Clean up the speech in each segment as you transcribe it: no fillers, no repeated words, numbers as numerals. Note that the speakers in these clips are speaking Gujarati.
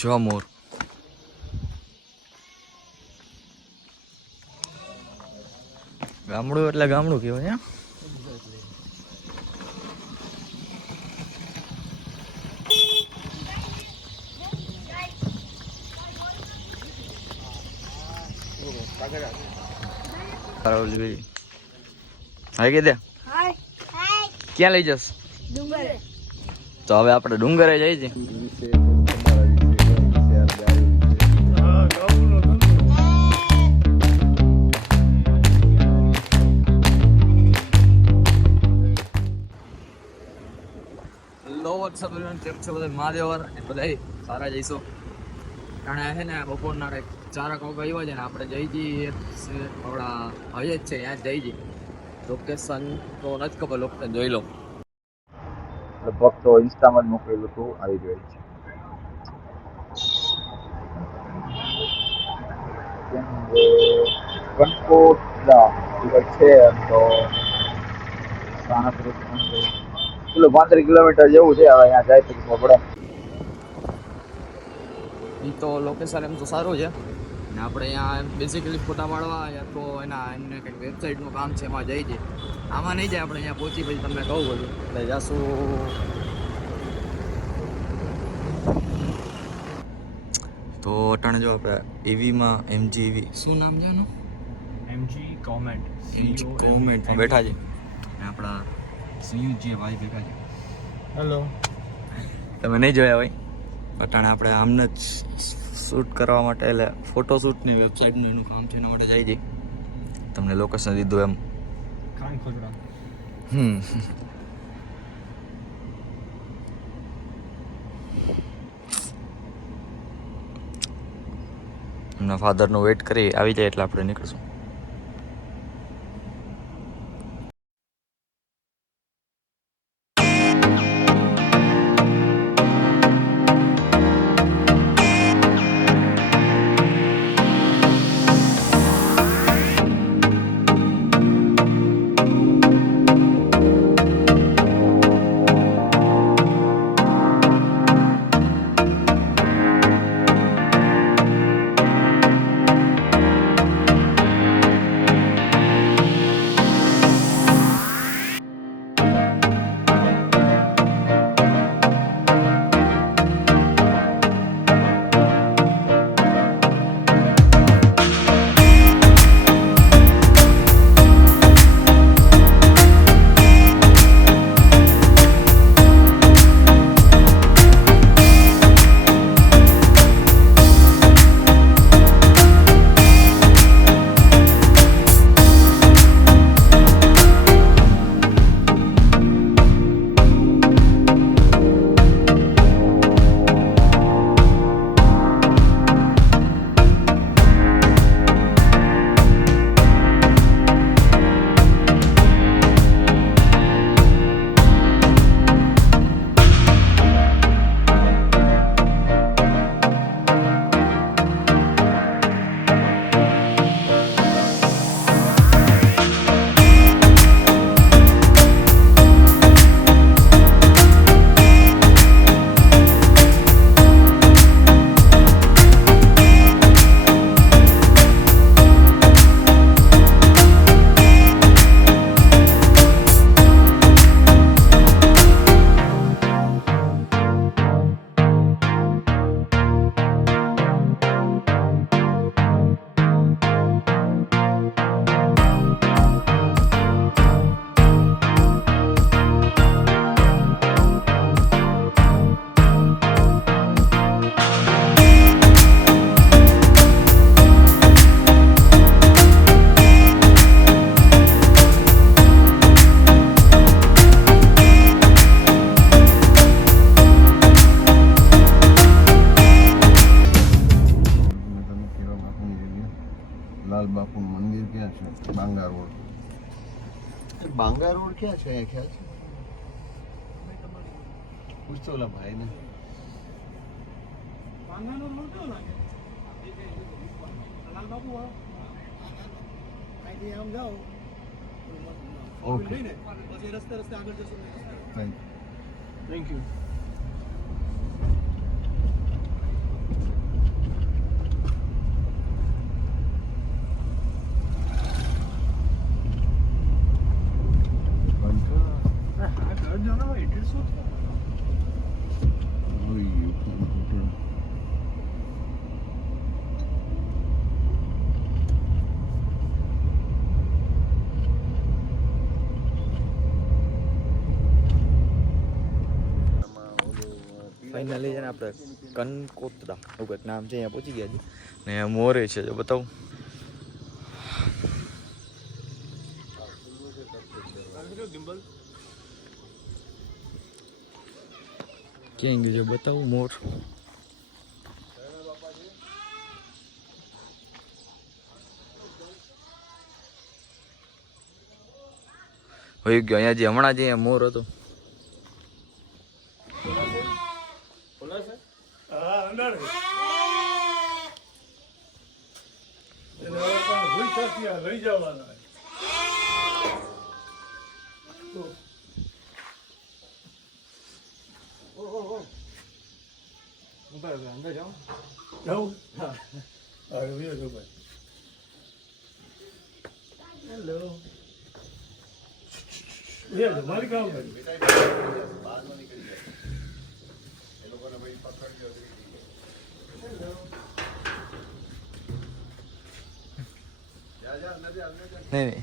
જો મોર ગામડું એટલે ગામડું કહેવાય. હા કે દે ક્યાં લઈ જશ? તો હવે આપણે ડુંગરે જઈએ છીએ. કેમ છો બધા? મહાદેવર બધા સારા જઈશું. કારણ છે ને બપોરના કંઈક 4 વાગ્યા આવ્યા છે ને આપણે જઈ જઈએ આપણા હય જ છે ત્યાં જ જઈ જઈએ. લોકેશન તો નથી ખબર, લોકેશન જોઈ લો. લગભગ તો ઇન્સ્ટામાં જ મોકલેલું હતું, આવી ગયું છે. ગણકોટ છે તો 35 કિલોમીટર જેવું છે. હવે અહીંયા જાય તો પડે. એ તો લોકેશન એમ તો સારું છે ને આપણે અહીંયા બેઝિકલી ફોટા પાડવા યા તો એમને કંઈક વેબસાઇટનું કામ છે, એમાં જઈ જઈએ. આમાં નહીં જાય, આપણે અહીંયા પહોંચી પછી તમને કહું બધું એટલે જાશું. તો અટાણે જો આપણે એવીમાં MG એવી શું નામ છે એનું? MG કોમેન્ટમાં બેઠા છે ને આપણા સંયુજી ભાઈ બેઠા છે. હેલો. તમે નહીં જોયા હોય? અટાણે આપણે આમને જ શૂટ કરવા માટે એટલે ફોટોશૂટની વેબસાઇટનું એનું કામ છે, એના માટે જઈ જઈએ. તમને લોકેશન દીધું એમ. કાન ખોજરા. એમના ફાધરનો વેઇટ કરી આવી જાય એટલે આપણે નીકળશું. લાલ બાપુનું મંદિર ક્યાં છે? બાંગા રોડ. બાંગા રોડ ક્યાં છે? ખ્યાલ છે? પૂછતો ઓલા ભાઈને. બાંગાનો રોડ કેવો લાગે? લાલ બાપુ અહીંથી આમ જાઓ. ઓકે. પછી રસ્તે આગળ જશો. Thank you. ફાઇનલી છે ને આપણે કનકોતરા એવું કંઈક નામ છે, અહીંયા પહોંચી ગયા છે ને મોરે છે. જો બતાવું ક્યાં ગયું છે બતાવું મોર. હોય ગયો અહીંયા જે હમણાં જે મોર હતો. લઈ જવાના અંદર જાઓ જાઉં હા ભાઈ. હેલો મારી કામ નહીં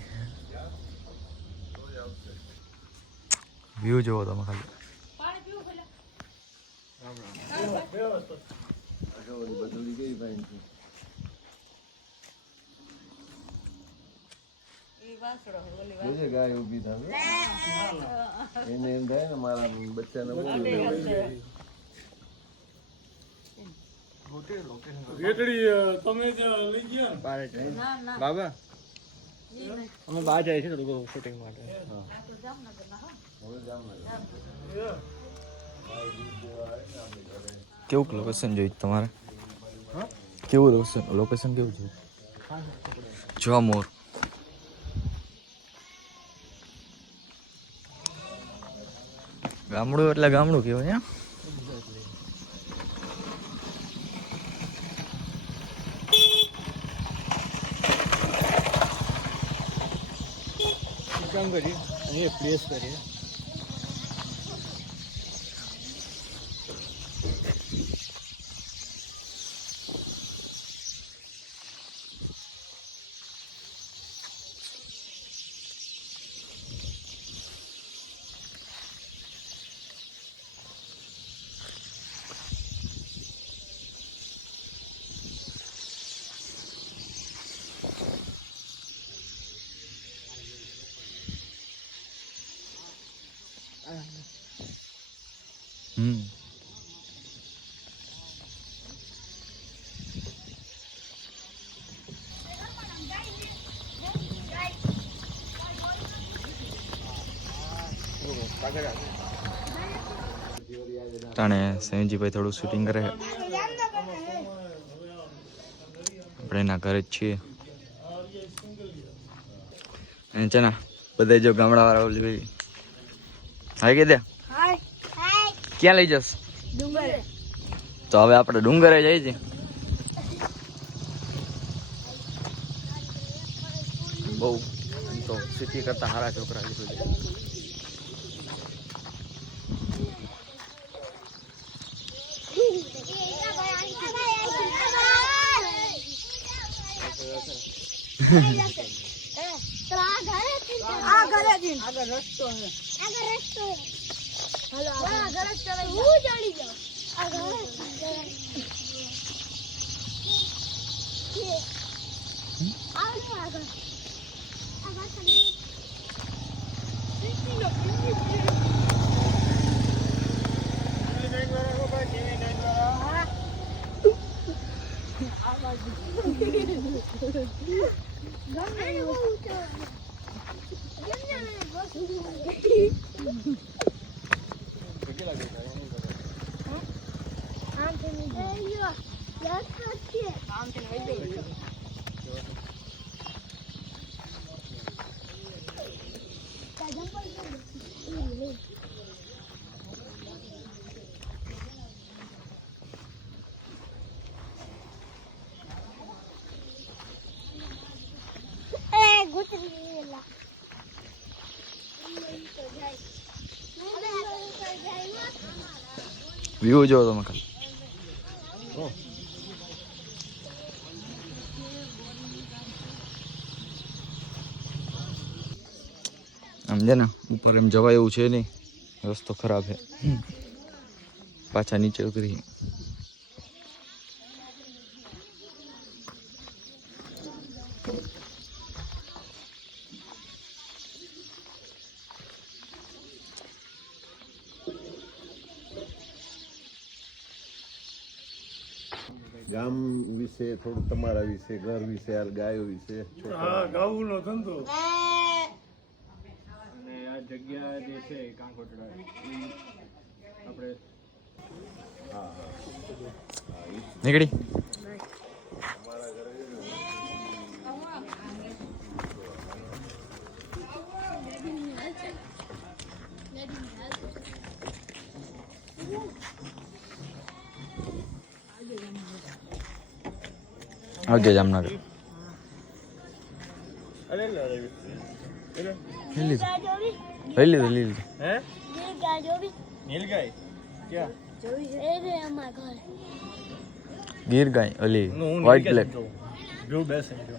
વ્યૂ જોવો તમે ખાલી. ગાય ઉભી થાય એને એમ થાય ને મારા બચ્ચાને રેટડી તમે ત્યાં લઈ ગયા બાબા અમે બહાર જાય છે થોડું શૂટિંગ માટે. કેવું લોકેશન જોયું તમારે? કેવું લોકેશન કેવું જોયું? જો મોર ગામડું એટલે ગામડું કેવાય. કામ કરીએ અહીંયા પ્લેસ કરીએ. તાણે સંજીભાઈ થોડું શૂટિંગ કરે. આપણે એના ઘરે જ છીએ. અને છે ને બધા જો ગામડાવાળા ઓલી હાય કે દે ક્યાં લઈ જશ? તો હવે આપણે ડુંગરે જઈએ છીએ. બહુ તો સિટી કરતા સારા છોકરા છે. આગળ રસ્તો હે. હાલો આગળ જ ચલાઈ હું જાણી જાઉં. આગળ વ્યૂ જો તમે ખાલી. આમ છે ને ઉપર એમ જવાય એવું છે નહીં, રસ્તો ખરાબ છે. પાછા નીચે ઉતરી. ગામ વિશે થોડું તમારા વિશે, ઘર વિશે, હાલ ગાયો વિશે. હા, ગાઉનો ધંધો. અને આ જગ્યા જે છે કાંકોટડા આપણે નીકળી. આવજો જામનગર. લઈ લીધું. હે જોવી નીલગાય ક્યાં એ રે અમારા ઘર ગીર ગાય ઓલી હું વ્હાઈટ બ્લેક જો બેસે જો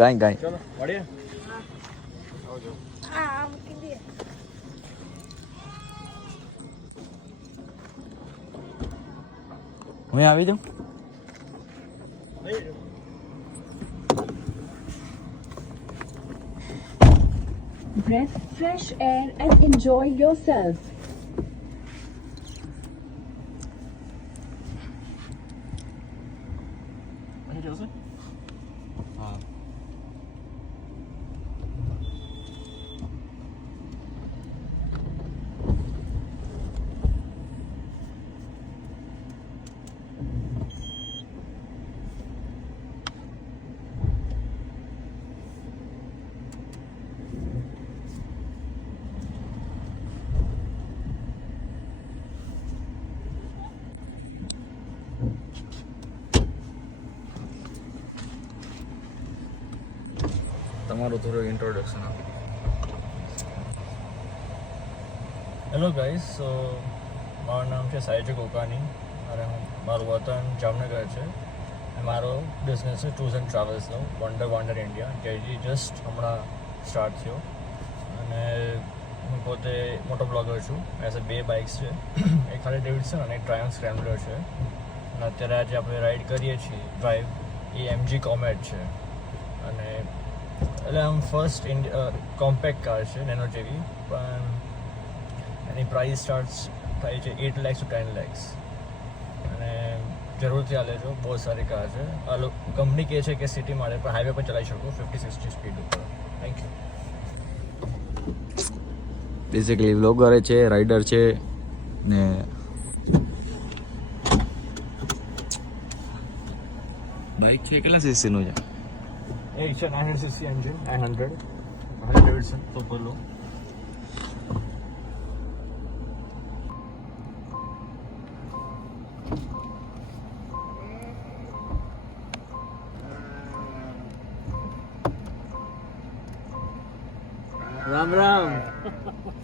ગાય. ચલો મળીએ. આ મૂકી દે હું આવી જાઉં. Breathe fresh air and enjoy yourself. અહીં જશે હા. તમારું થોડું ઇન્ટ્રોડક્શન આપો. હેલો ગાઈઝ, સો મારું નામ છે સાયજ કોકાની અને મારું વતન જામનગર છે અને મારો બિઝનેસ છે ટૂર્સ એન્ડ ટ્રાવેલ્સનો વન્ડર ઇન્ડિયા, જે જસ્ટ હમણાં સ્ટાર્ટ થયો. અને હું પોતે મોટો બ્લોગર છું. એઝ 2 બાઇક્સ છે, એક હાર્લી ડેવિડસન અને એક ટ્રાયમ્ફ સ્ક્રેમ્બલર છે. અને અત્યારે આજે આપણે રાઇડ કરીએ છીએ ડ્રાઈવ, એ MG કોમેટ છે. અને એટલે આમ ફર્સ્ટ કોમ્પેક્ટ કાર છે નેનો જેવી, પણ એની પ્રાઇસ સ્ટાર્ટ થાય છે 8 lakhs to 10 lakhs. અને જરૂરથી આ લેજો, બહુ સારી કાર છે. આ કંપની કહે છે કે સિટી માટે પણ હાઈવે પર ચલાવી શકો 50-60 સ્પીડ ઉપર. Thank you. બેઝિકલી વ્લોગર છે, રાઇડર છે ને બાઇક છે. કેટલા સીસીનું છે? એક છે 900cc એન્જિન, 900 હાર્લી ડેવિડસન તો બોલો. રામ રામ.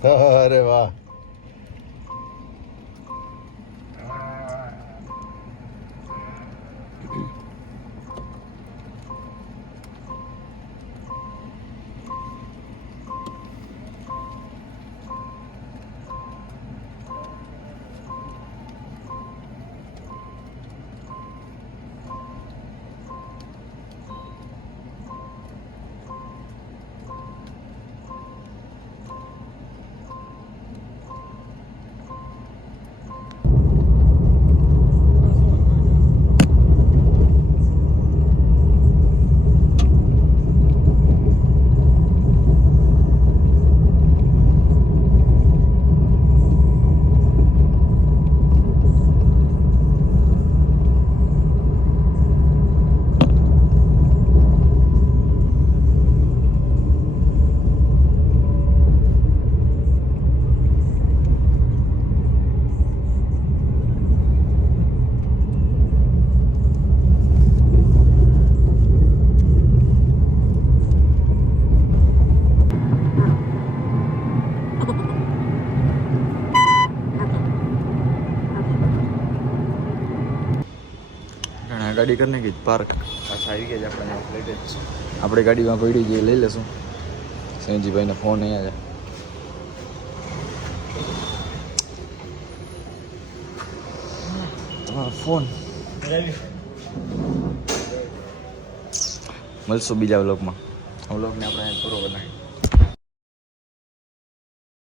અરે વાહ. ગાડી કરી નાખી પાર્ક. પાછા આવી ગયા છે આપણે. આપણી ગાડીમાં પડી જઈએ, લઈ લેશું. સંજીભાઈને ફોન અહીંયા છે. ફોન મળશું બીજા વ્લોગમાં. વ્લોગને આપણે પૂરો બનાવીએ.